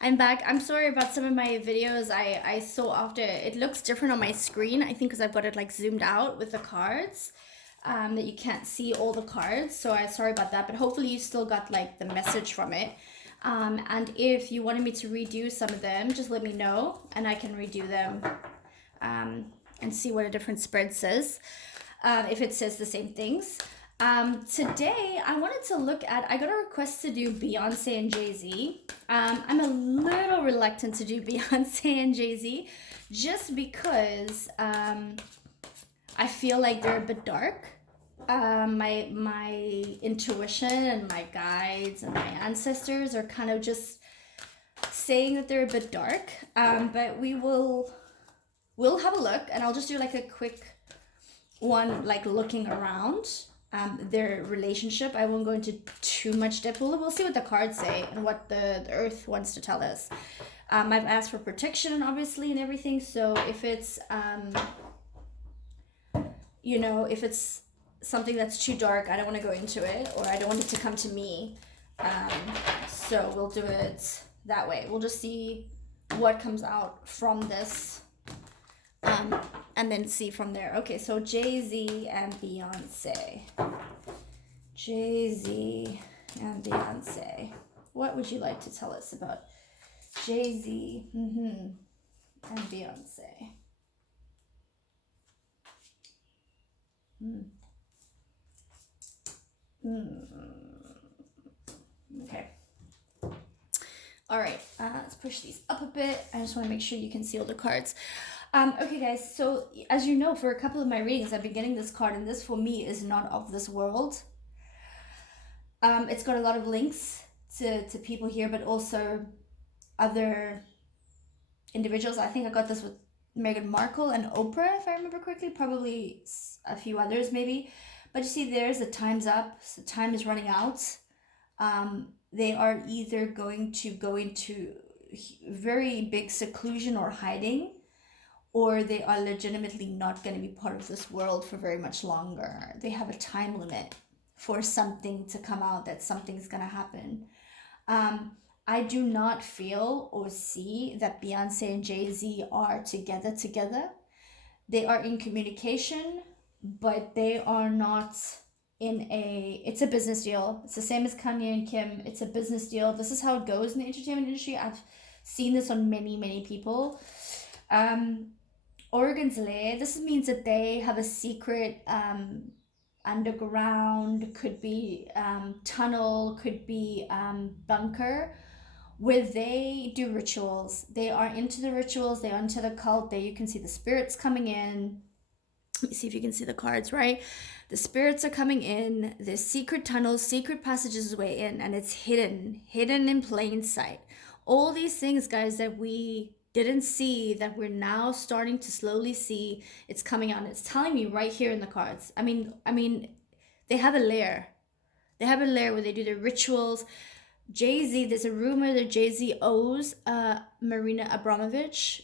I'm back. I'm sorry about some of my videos. I saw after it looks different on my screen. I think because I've got it like zoomed out with the cards, that you can't see all the cards. So I sorry about that. But hopefully you still got like the message from it. And if you wanted me to redo some of them, just let me know and I can redo them. And see what a different spread says, if it says the same things. Today, I wanted to look at, I got a request to do Beyonce and Jay-Z. I'm a little reluctant to do Beyonce and Jay-Z just because I feel like they're a bit dark. My intuition and my guides and my ancestors are kind of just saying that they're a bit dark. But we'll have a look, and I'll just do like a quick one, like looking around their relationship. I won't go into too much depth. We'll see what the cards say and what the earth wants to tell us. I've asked for protection, obviously, and everything. So if it's, if it's something that's too dark, I don't want to go into it, or I don't want it to come to me. So we'll do it that way. We'll just see what comes out from this. And then see from there. Okay, so Jay-Z and Beyonce. Jay-Z and Beyonce. What would you like to tell us about Jay-Z and Beyonce? Okay. All right, let's push these up a bit. I just want to make sure you can see all the cards. Okay, guys, so as you know, for a couple of my readings, I've been getting this card, and this for me is not of this world. It's got a lot of links to people here, but also other individuals. I think I got this with Meghan Markle and Oprah, if I remember correctly, probably a few others maybe. But you see, there's the time's up, so time is running out. They are either going to go into very big seclusion or hiding, or they are legitimately not going to be part of this world for very much longer. They have a time limit for something to come out, that something's going to happen. I do not feel or see that Beyonce and Jay-Z are together. They are in communication, but they are not it's a business deal. It's the same as Kanye and Kim. It's a business deal. This is how it goes in the entertainment industry. I've seen this on many people. Organs lay. This means that they have a secret underground, could be tunnel, could be bunker, where they do rituals. They are into the rituals. They are into the cult. There you can see the spirits coming in. Let me see if you can see the cards, right? The spirits are coming in. There's secret tunnels, secret passages way in, and it's hidden in plain sight. All these things, guys, that we didn't see, that we're now starting to slowly see, it's coming out. It's telling me right here in the cards. I mean, they have a lair. They have a lair where they do their rituals. Jay-Z, there's a rumor that Jay-Z owes Marina Abramovich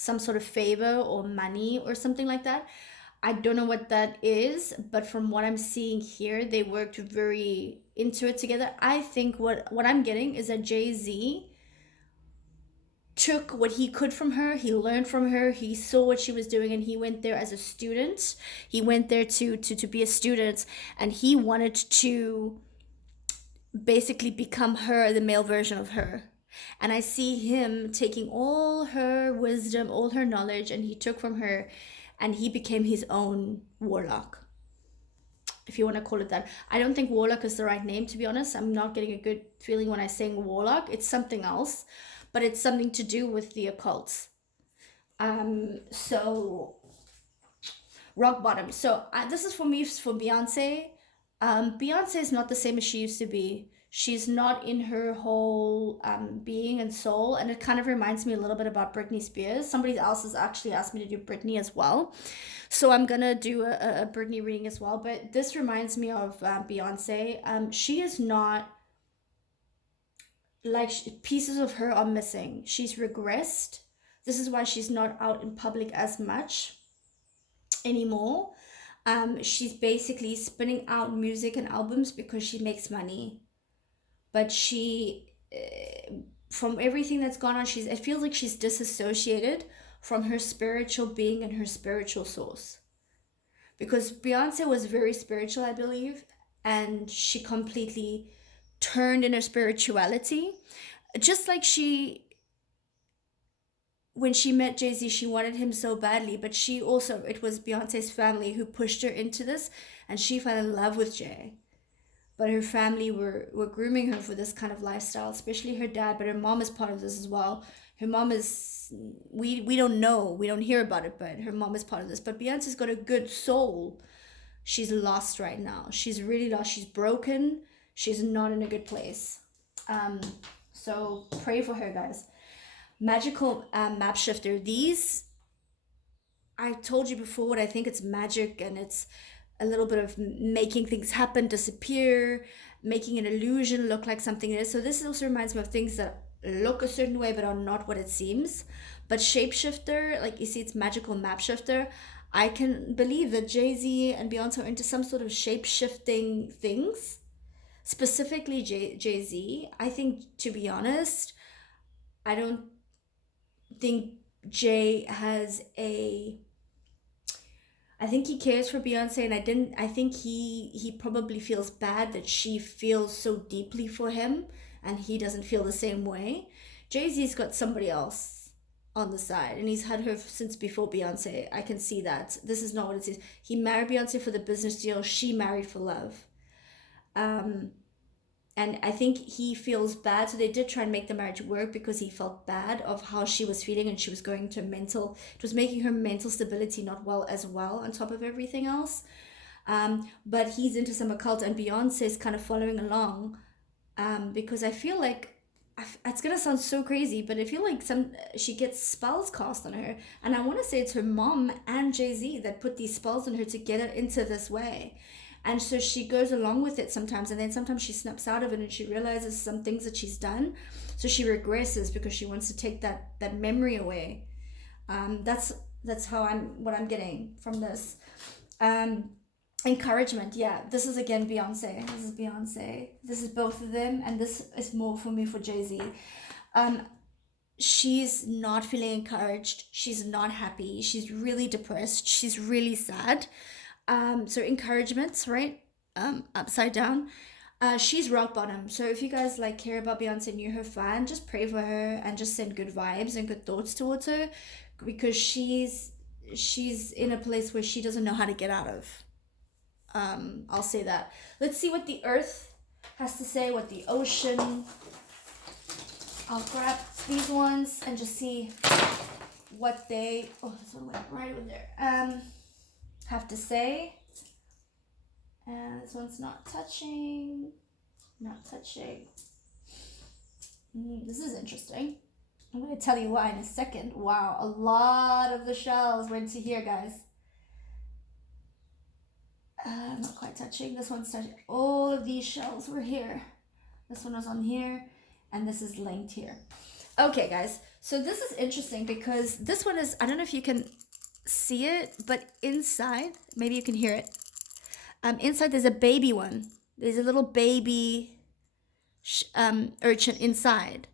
some sort of favor or money or something like that. I don't know what that is, but from what I'm seeing here, they worked very into it together. I think what I'm getting is that Jay-Z took what he could from her. He learned from her. He saw what she was doing, and he went there as a student. He went there to be a student, and he wanted to basically become her, the male version of her. And I see him taking all her wisdom, all her knowledge, and he took from her, and he became his own warlock, if you want to call it that. I don't think warlock is the right name, to be honest. I'm not getting a good feeling when I say warlock. It's something else, but it's something to do with the occult. So rock bottom. So this is for me, for Beyonce. Beyonce is not the same as she used to be. She's not in her whole being and soul, and it kind of reminds me a little bit about Britney Spears. Somebody else has actually asked me to do Britney as well, so I'm gonna do a Britney reading as well. But this reminds me of Beyonce. She is not, like, pieces of her are missing. She's regressed. This is why she's not out in public as much anymore. She's basically spinning out music and albums because she makes money, but she from everything that's gone on, it feels like she's disassociated from her spiritual being and her spiritual source. Because Beyonce was very spiritual, I believe, and she completely turned in her spirituality. Just like when she met Jay-Z, she wanted him so badly, but it was Beyonce's family who pushed her into this, and she fell in love with Jay. But her family were grooming her for this kind of lifestyle, especially her dad, but her mom is part of this as well. Her mom is, we don't know, we don't hear about it, but her mom is part of this. But Beyonce's got a good soul. She's lost right now. She's really lost. She's broken. She's not in a good place. So pray for her, guys. Magical map shifter. These, I told you before, what I think it's magic, and it's a little bit of making things happen, disappear, making an illusion look like something it is. So this also reminds me of things that look a certain way but are not what it seems. But shapeshifter, like you see, it's magical map shifter. I can believe that Jay-Z and Beyonce are into some sort of shape-shifting things. Specifically Jay-Z. I think, to be honest, I don't think Jay has a... I think he cares for Beyonce, and I think he probably feels bad that she feels so deeply for him and he doesn't feel the same way. Jay-Z's got somebody else on the side, and he's had her since before Beyonce. I can see that. This is not what it is. He married Beyonce for the business deal. She married for love. And I think he feels bad. So they did try and make the marriage work because he felt bad of how she was feeling, and she was going to it was making her mental stability not well as well on top of everything else. But he's into some occult, and Beyonce is kind of following along, because I feel like, it's gonna sound so crazy, but I feel like she gets spells cast on her, and I want to say it's her mom and Jay-Z that put these spells on her to get her into this way. And so she goes along with it sometimes, and then sometimes she snaps out of it and she realizes some things that she's done. So she regresses because she wants to take that memory away. That's what I'm getting from this. Encouragement, yeah. This is again Beyonce. This is both of them, and this is more for me for Jay-Z. She's not feeling encouraged. She's not happy. She's really depressed. She's really sad. So encouragements, right? Upside down. She's rock bottom. So if you guys like care about Beyonce and you're her fan, just pray for her and just send good vibes and good thoughts towards her, because she's in a place where she doesn't know how to get out of. I'll say that. Let's see what the earth has to say, what the ocean. I'll grab these ones and just see what they. Oh, this one went right over there. Have to say. And this one's not touching. This is interesting. I'm going to tell you why in a second. Wow, a lot of the shells went to here, guys. Not quite touching. This one's touching. All of these shells were here. This one was on here, and this is linked here. Okay, guys. So this is interesting because this one is, I don't know if you can see it, but inside, maybe you can hear it. Inside there's a baby one. There's a little baby urchin inside.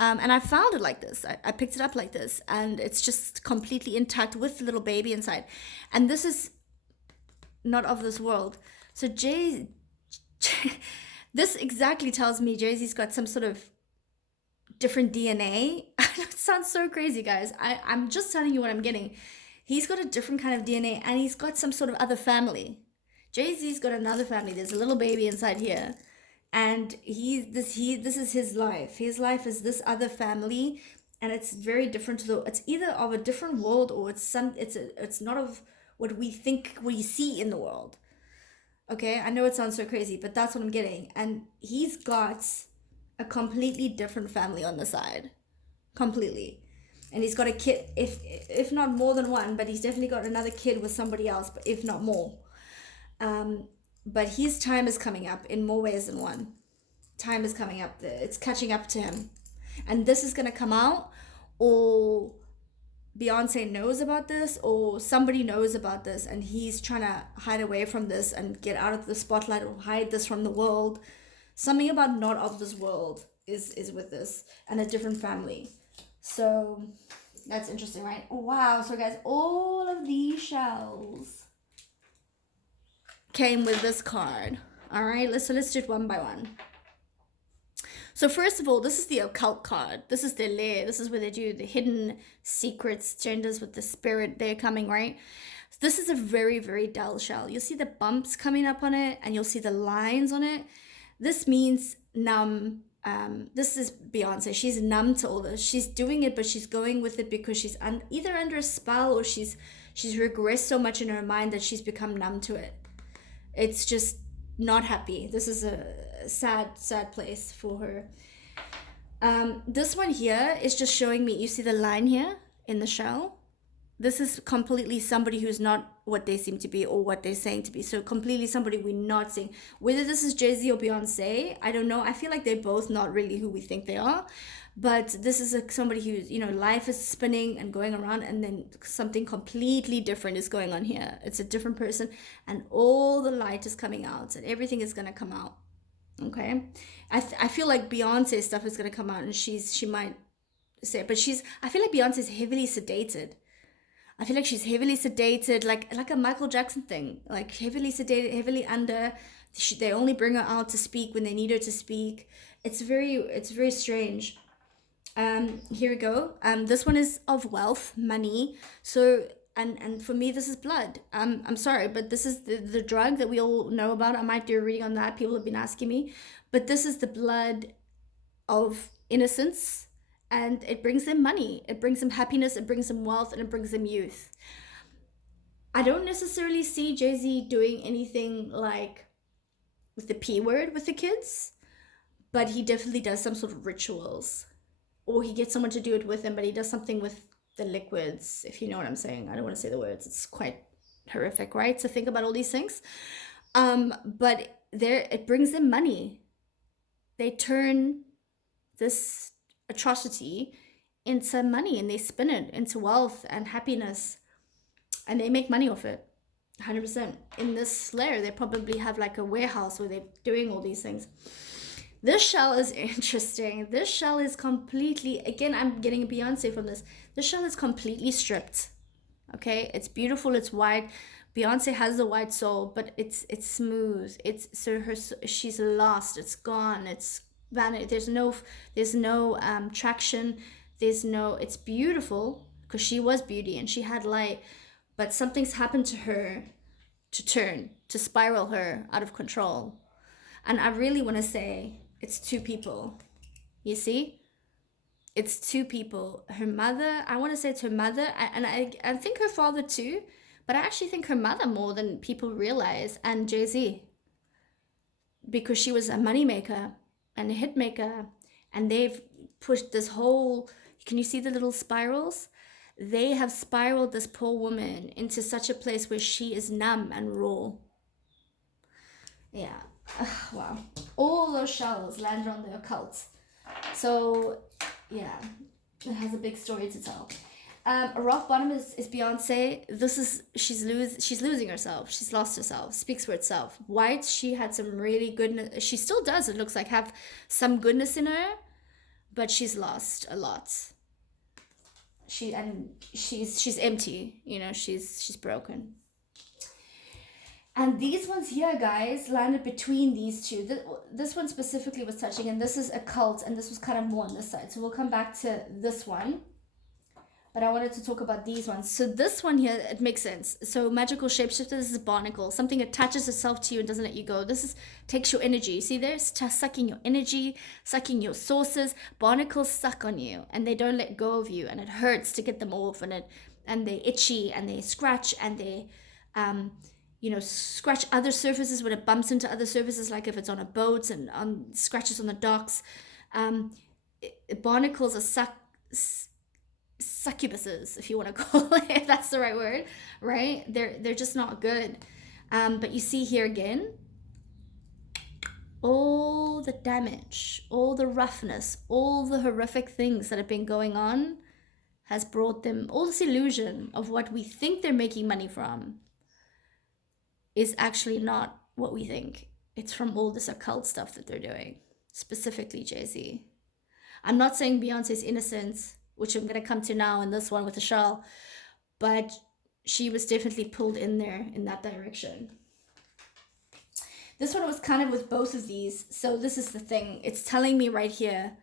And I found it like this. I picked it up like this, and it's just completely intact with the little baby inside. And this is not of this world. So this exactly tells me Jay-Z's got some sort of different DNA. It sounds so crazy, guys. I'm just telling you what I'm getting. He's got a different kind of DNA, and he's got some sort of other family. Jay-Z's got another family. There's a little baby inside here, and this is his life. His life is this other family, and it's very different it's either of a different world, or it's not of what we think we see in the world. Okay, I know it sounds so crazy, but that's what I'm getting. And he's got a completely different family on the side, completely. And he's got a kid, if not more than one, but he's definitely got another kid with somebody else, but if not more. But his time is coming up in more ways than one. Time is coming up. It's catching up to him. And this is going to come out, or Beyonce knows about this, or somebody knows about this, and he's trying to hide away from this and get out of the spotlight, or hide this from the world. Something about not of this world. is with this, and a different family. So that's interesting, right? Wow. So guys, all of these shells came with this card. All right, let's do it one by one. So first of all, this is the occult card. This is their lair. This is where they do the hidden secrets, genders with the spirit. They're coming, right? This is a very, very dull shell. You'll see the bumps coming up on it, and you'll see the lines on it. This means numb. This is Beyonce. She's numb to all this. She's doing it, but she's going with it because she's either under a spell, or she's regressed so much in her mind that she's become numb to it. It's just not happy. This is a sad place for her. This one here is just showing me, you see the line here in the shell? This is completely somebody who's not what they seem to be or what they're saying to be. So completely somebody we're not seeing. Whether this is Jay-Z or Beyonce, I don't know. I feel like they're both not really who we think they are. But this is somebody who's, life is spinning and going around, and then something completely different is going on here. It's a different person, and all the light is coming out, and everything is going to come out. Okay? I feel like Beyonce's stuff is going to come out, and she might say it, but I feel like Beyonce's heavily sedated. I feel like she's heavily sedated, like a Michael Jackson thing, like heavily sedated, heavily under. They only bring her out to speak when they need her to speak. It's very strange. Here we go. This one is of wealth, money. So, and for me, this is blood. I'm sorry, but this is the drug that we all know about. I might do a reading on that. People have been asking me, but this is the blood of innocence. And it brings them money, it brings them happiness, it brings them wealth, and it brings them youth. I don't necessarily see Jay-Z doing anything like with the P word with the kids, but he definitely does some sort of rituals. Or he gets someone to do it with him, but he does something with the liquids, if you know what I'm saying. I don't want to say the words. It's quite horrific, right? To think about all these things. But it brings them money. They turn this atrocity into money, and they spin it into wealth and happiness, and they make money off it 100%. In this layer, they probably have like a warehouse where they're doing all these things. This shell is interesting. This shell is completely, again, I'm getting a Beyonce from this. This shell is completely stripped. Okay, it's beautiful, it's white. Beyonce has the white soul, but it's smooth. She's lost, it's gone, it's vanity. There's no traction. It's beautiful because she was beauty and she had light, but something's happened to her to spiral her out of control. And I really want to say it's two people. You see, it's two people. Her mother, I want to say it's her mother, and I think her father too, but I actually think her mother more than people realize, and Jay-Z, because she was a moneymaker and a hit maker, and they've pushed this whole, can you see the little spirals? They have spiraled this poor woman into such a place where she is numb and raw. Yeah. Wow. All those shells landed on the occult. So yeah, it has a big story to tell. A rock bottom is Beyonce. She's losing herself. She's lost herself. Speaks for itself. White, she had some really goodness. She still does, it looks like, have some goodness in her, but she's lost a lot. She's empty. She's broken. And these ones here, guys, landed between these two. This one specifically was touching, and this is occult, and this was kind of more on this side. So we'll come back to this one. But I wanted to talk about these ones. So this one here, it makes sense. So magical shapeshifter, this is a barnacle. Something attaches itself to you and doesn't let you go. Takes your energy. See there? It's sucking your energy, sucking your sources. Barnacles suck on you and they don't let go of you. And it hurts to get them off. And they itchy and they scratch and they, scratch other surfaces when it bumps into other surfaces, like if it's on a boat and on scratches on the docks. Barnacles are succubuses, if you want to call it, if that's the right word, right? They're just not good. But you see here again, all the damage, all the roughness, all the horrific things that have been going on has brought them, all this illusion of what we think they're making money from is actually not what we think. It's from all this occult stuff that they're doing, specifically Jay-Z. I'm not saying Beyonce's innocent, which I'm going to come to now in this one with the shell, but she was definitely pulled in there in that direction. This one was kind of with both of these. So this is the thing. It's telling me right here,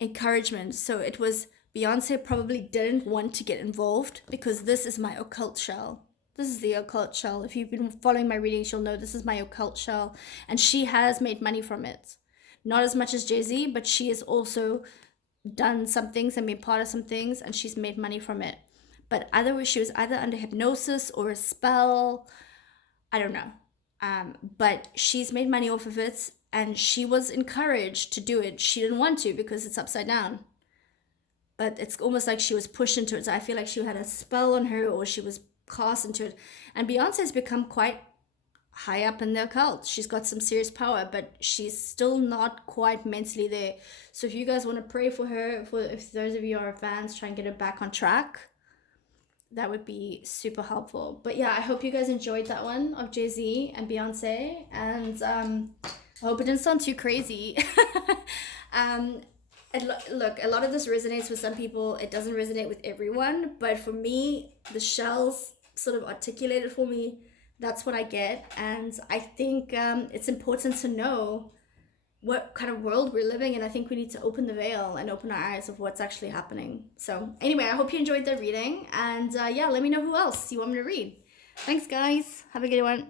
encouragement. So it was Beyonce probably didn't want to get involved because this is my occult shell. This is the occult shell. If you've been following my readings, you'll know this is my occult shell. And she has made money from it. Not as much as Jay-Z, but she has also done some things and been part of some things, and she's made money from it. But otherwise, she was either under hypnosis or a spell. I don't know. But she's made money off of it, and she was encouraged to do it. She didn't want to because it's upside down. But it's almost like she was pushed into it. So I feel like she had a spell on her, or she was cast into it. And Beyonce has become quite high up in the occult. She's got some serious power, but she's still not quite mentally there. So if you guys want to pray for her, if those of you are fans, try and get her back on track, that would be super helpful. But yeah, I hope you guys enjoyed that one of Jay-Z and Beyonce, and I hope it didn't sound too crazy. And look, a lot of this resonates with some people. It doesn't resonate with everyone, but for me, the shells sort of articulated for me. That's what I get, and I think it's important to know what kind of world we're living in. I think we need to open the veil and open our eyes of what's actually happening. So anyway, I hope you enjoyed the reading, and yeah, let me know who else you want me to read. Thanks, guys. Have a good one.